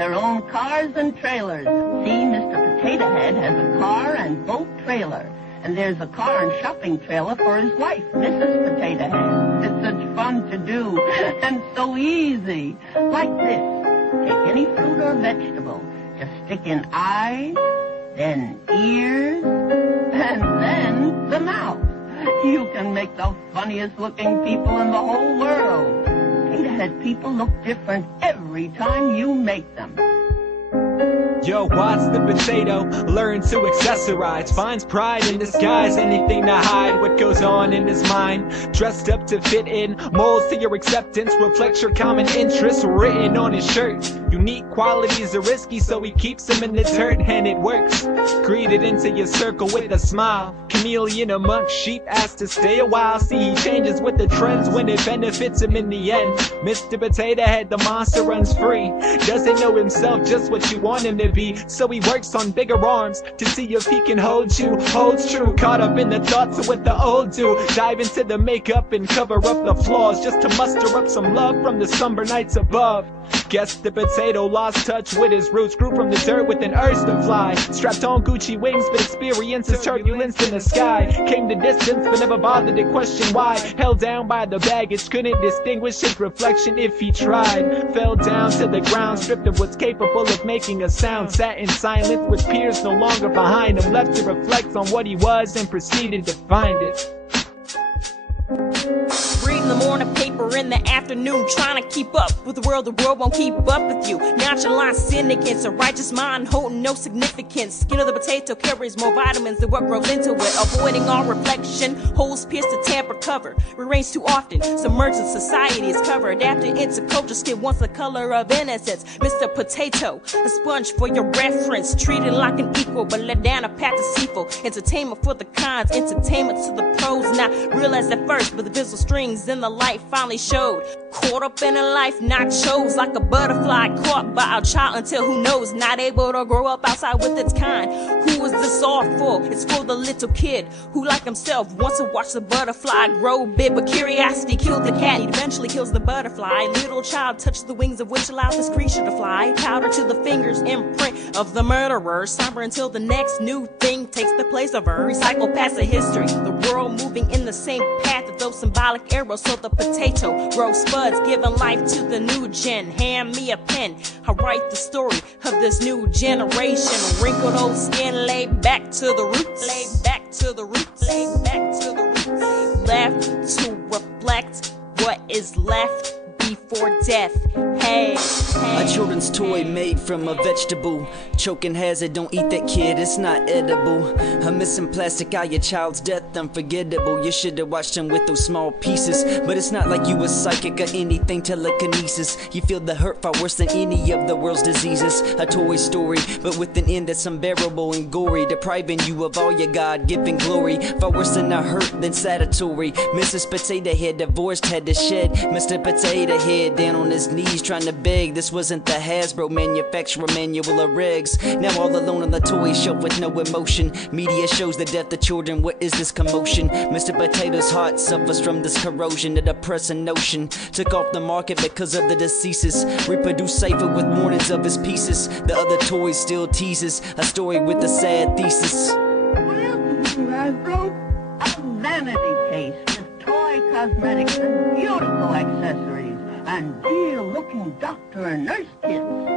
their own cars and trailers. See, Mr. Potato Head has a car and boat trailer. And there's a car and shopping trailer for his wife, Mrs. Potato Head. It's such fun to do, and so easy. Like this. Take any fruit or vegetable. Just stick in eyes, then ears, and then the mouth. You can make the funniest looking people in the whole world. Potato Head people look different every time you make them. Yo, watch the potato, learn to accessorize, finds pride in disguise, anything to hide what goes on in his mind. Dressed up to fit in, molds to your acceptance, reflects your common interests, written on his shirt. Unique qualities are risky, so he keeps them in the dirt, and it works. Greeted into your circle with a smile. Chameleon amongst sheep, asked to stay a while. See, he changes with the trends when it benefits him in the end. Mr. Potato Head, the monster runs free. Doesn't know himself just what you want him to be, so he works on bigger arms to see if he can hold you. Holds true, caught up in the thoughts of what the old do. Dive into the makeup and cover up the flaws, just to muster up some love from the somber nights above. Guess the potato lost touch with his roots, grew from the dirt with an urge to fly. Strapped on Gucci wings, but experiences turbulence in the sky. Came the distance, but never bothered to question why. Held down by the baggage, couldn't distinguish his reflection if he tried. Fell down to the ground, stripped of what's capable of making a sound. Sat in silence with peers no longer behind him, left to reflect on what he was and proceeded to find it. Reading the morning paper in the afternoon, trying to keep up with the world won't keep up with you. Nonchalant cynics, a righteous mind holding no significance. Skin of the potato carries more vitamins than what grows into it. Avoiding all reflection, holes pierced to tamper cover. Rearranged too often, submerged in society is covered. Adapted into culture, skin wants the color of innocence. Mr. Potato, a sponge for your reference. Treated like an equal, but let down a path to sequel. Entertainment for the cons, entertainment to the pros. Not realized at first, but the visual strings in the light finally showed. Caught up in a life not chose, like a butterfly caught by a child until who knows, not able to grow up outside with its kind. Who is this all for? It's for the little kid who, like himself, wants to watch the butterfly grow big, but curiosity killed the cat. He eventually kills the butterfly. Little child touches the wings of which allows this creature to fly. Powder to the fingers, imprint of the murderer. Somber until the next new thing takes the place of her. Recycle past the history, the world moving in the same path of those symbolic arrows. So the potato grows spuds, giving life to the new gen. Hand me a pen, I write the story of this new generation. Wrinkled old skin laid back to the roots, laid back to the roots, laid back to the roots. Left to reflect what is left before death. Hey, hey. A children's toy made from a vegetable. Choking hazard, don't eat that kid, it's not edible. A missing plastic eye, your child's death unforgettable. You should've watched him with those small pieces. But it's not like you was psychic or anything, telekinesis. You feel the hurt far worse than any of the world's diseases. A toy story, but with an end that's unbearable and gory, depriving you of all your God-given glory. Far worse than a hurt than sadatory. Mrs. Potato Head divorced, had to shed. Mr. Potato Head down on his knees trying to beg. This wasn't the Hasbro manufacturer manual of regs. Now all alone on the toy shelf with no emotion. Media shows the death of children, what is this commotion? Mr. Potato's heart suffers from this corrosion. The depressing notion took off the market because of the deceases. Reproduce safer with warnings of his pieces. The other toys still teases a story with a sad thesis. What else do I wrote? A vanity case with toy cosmetics and beautiful accessories. And dear-looking doctor and nurse kits.